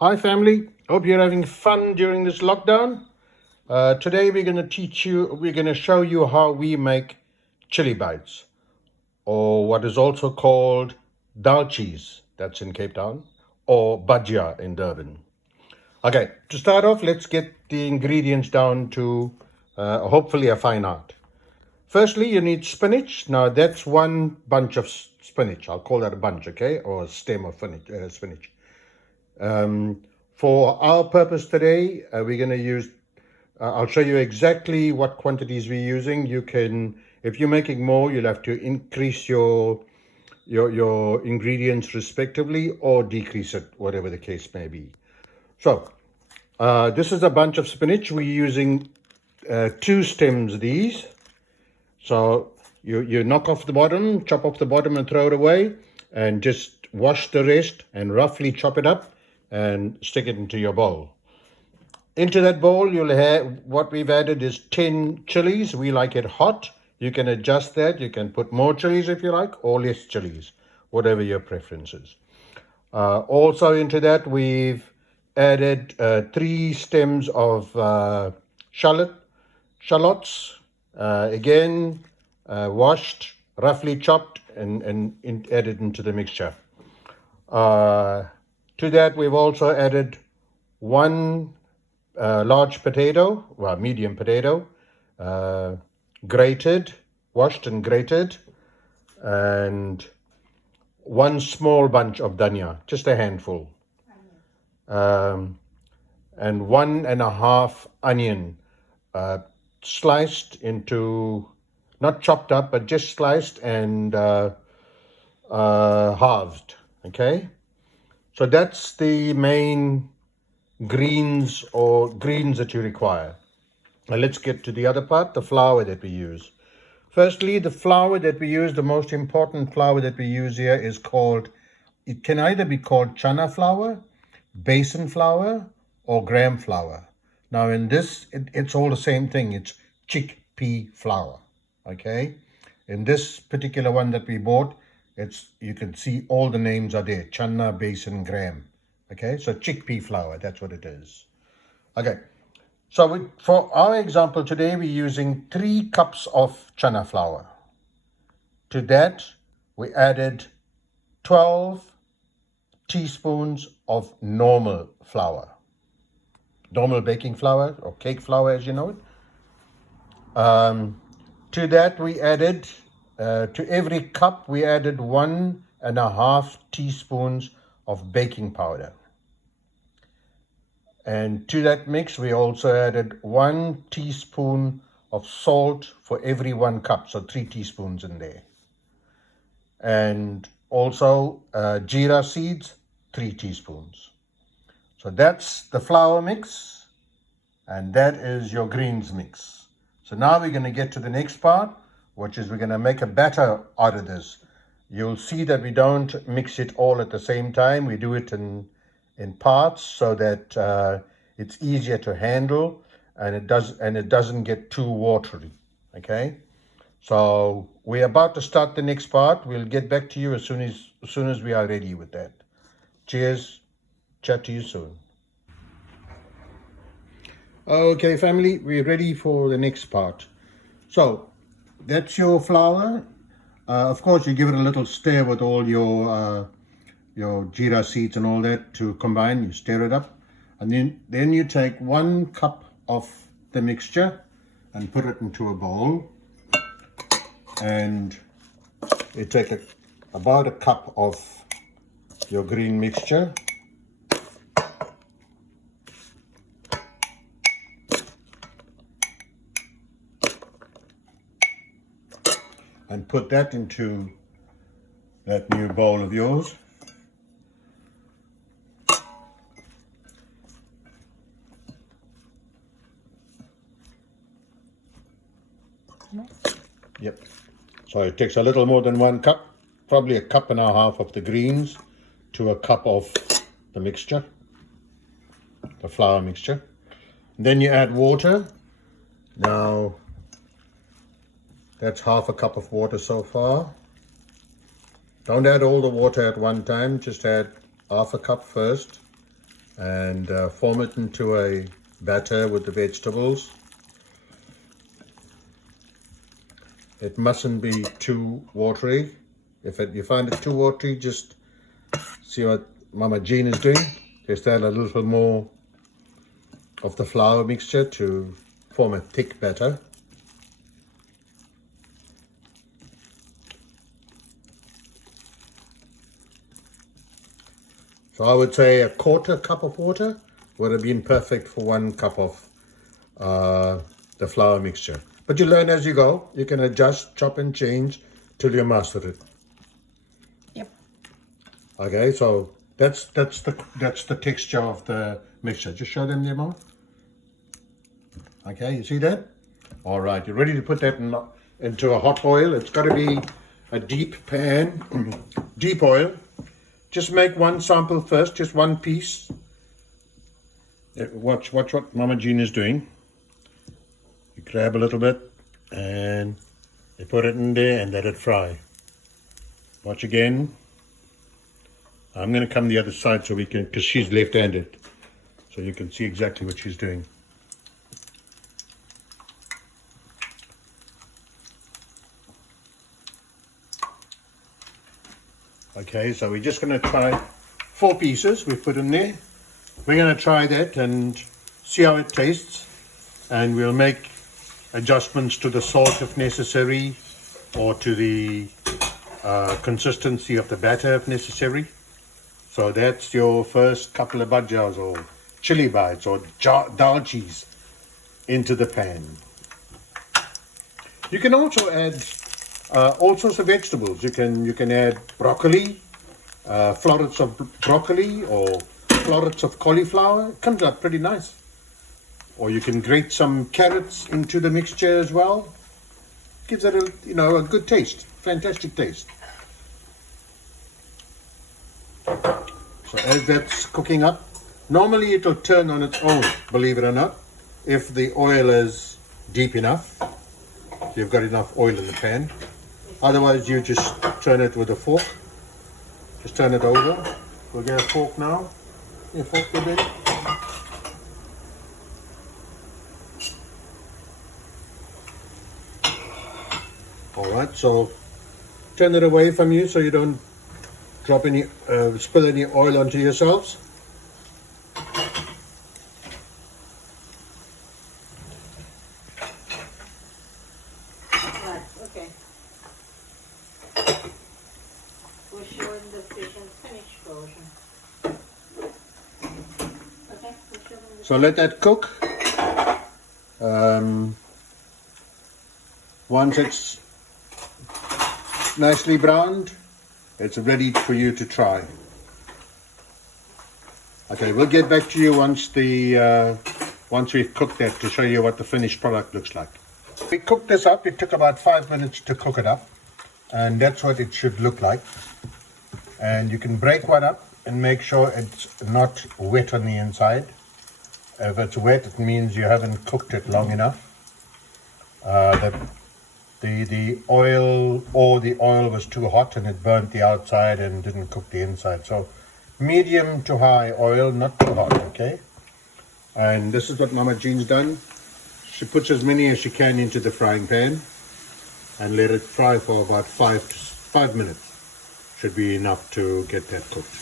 Hi family, hope you're having fun during this lockdown. Today we're going to show you how we make chili bites, or what is also called Daaltjies, that's in Cape Town, or Bhajia in Durban. Okay, to start off, let's get the ingredients down to hopefully a fine art. Firstly, you need spinach. Now that's one bunch of spinach. I'll call that a bunch, okay, or a stem of spinach. For our purpose today, we're going to use, I'll show you exactly what quantities we're using. You can, if you're making more, you'll have to increase your ingredients respectively or decrease it, whatever the case may be. So, this is a bunch of spinach. We're using 2 stems of these. So you knock off the bottom, chop off the bottom and throw it away, and just wash the rest and roughly chop it up and stick it into your bowl. Into that bowl, you'll have, what we've added is 10 chilies. We like it hot. You can adjust that. You can put more chilies if you like, or less chilies, whatever your preference is. Also into that, we've added 3 stems of shallots. Again, washed, roughly chopped, and added into the mixture. To that, we've also added 1 large potato, well, medium potato, grated, washed and grated, and 1 small bunch of dhania, just a handful, and 1.5 onion, sliced into, not chopped up, but just sliced and halved, okay? So that's the main greens that you require. Now let's get to the other part, the flour that we use. Firstly, the flour that we use, the most important flour that we use here is called, it can either be called chana flour, basin flour, or gram flour. Now in this, it's all the same thing. It's chickpea flour, okay? In this particular one that we bought, you can see all the names are there, chana, basin, gram, okay? So chickpea flour, that's what it is. Okay, so for our example today, we're using 3 cups of chana flour. To that, we added 12 teaspoons of normal flour. Normal baking flour or cake flour, as you know it. To that, we added, to every cup, we added 1.5 teaspoons of baking powder. And to that mix, we also added 1 teaspoon of salt for every 1 cup, so 3 teaspoons in there. And also jeera seeds, 3 teaspoons. So that's the flour mix, and that is your greens mix. So now we're going to get to the next part, which is we're going to make a batter out of this. You'll see that we don't mix it all at the same time. We do it in parts so that it's easier to handle, and it doesn't get too watery. Okay, so we're about to start the next part. We'll get back to you as soon as we are ready with that. Cheers. Chat to you soon. Okay, family, we're ready for the next part. So that's your flour. Of course, you give it a little stir with all your jeera seeds and all that to combine. You stir it up, and then you take 1 cup of the mixture and put it into a bowl, and you take about a cup of your green mixture, and put that into that new bowl of yours. Yep. So it takes a little more than 1 cup, probably a cup and a half of the greens to a cup of the mixture, the flour mixture. Then you add water. Now that's half a cup of water so far. Don't add all the water at one time, just add half a cup first. and form it into a batter with the vegetables. It mustn't be too watery. If you find it too watery, just see what Mama Jean is doing. Just add a little more of the flour mixture to form a thick batter. So I would say a quarter cup of water would have been perfect for 1 cup of the flour mixture. But you learn as you go. You can adjust, chop and change till you master it. Yep. Okay, so that's the texture of the mixture. Just show them there, Mom. Okay, you see that? All right, you're ready to put that into a hot oil. It's got to be a deep pan, deep oil. Just make one sample first, just one piece. Watch what Mama Jean is doing. You grab a little bit and you put it in there and let it fry. Watch again. I'm going to come the other side so we can, because she's left-handed, so you can see exactly what she's doing. Okay, so we're just going to try 4 pieces we put in there. We're going to try that and see how it tastes, and we'll make adjustments to the salt if necessary, or to the consistency of the batter if necessary. So that's your first couple of bhajias or chili bites or daaltjies into the pan. You can also add all sorts of vegetables. You can add broccoli, florets of broccoli or florets of cauliflower. It comes out pretty nice. Or you can grate some carrots into the mixture as well. Gives it a good taste, fantastic taste. So as that's cooking up, normally it'll turn on its own, believe it or not, if the oil is deep enough. You've got enough oil in the pan. Otherwise, you just turn it with a fork. Just turn it over. We'll get a fork now. Yeah, fork a bit. All right, so turn it away from you so you don't drop any, spill any oil onto yourselves. Right, okay. We're showing the fish and finished version. Okay, we're showing the So let that cook. Once it's nicely browned, it's ready for you to try. Okay, we'll get back to you once we've cooked that to show you what the finished product looks like. We cooked this up. It took about 5 minutes to cook it up, and that's what it should look like. And you can break one up and make sure it's not wet on the inside. If it's wet, it means you haven't cooked it long enough. That the oil was too hot and it burnt the outside and didn't cook the inside. So medium to high oil, not too hot, okay? And this is what Mama Jean's done. She puts as many as she can into the frying pan and let it fry for about 5 minutes. Should be enough to get that cooked.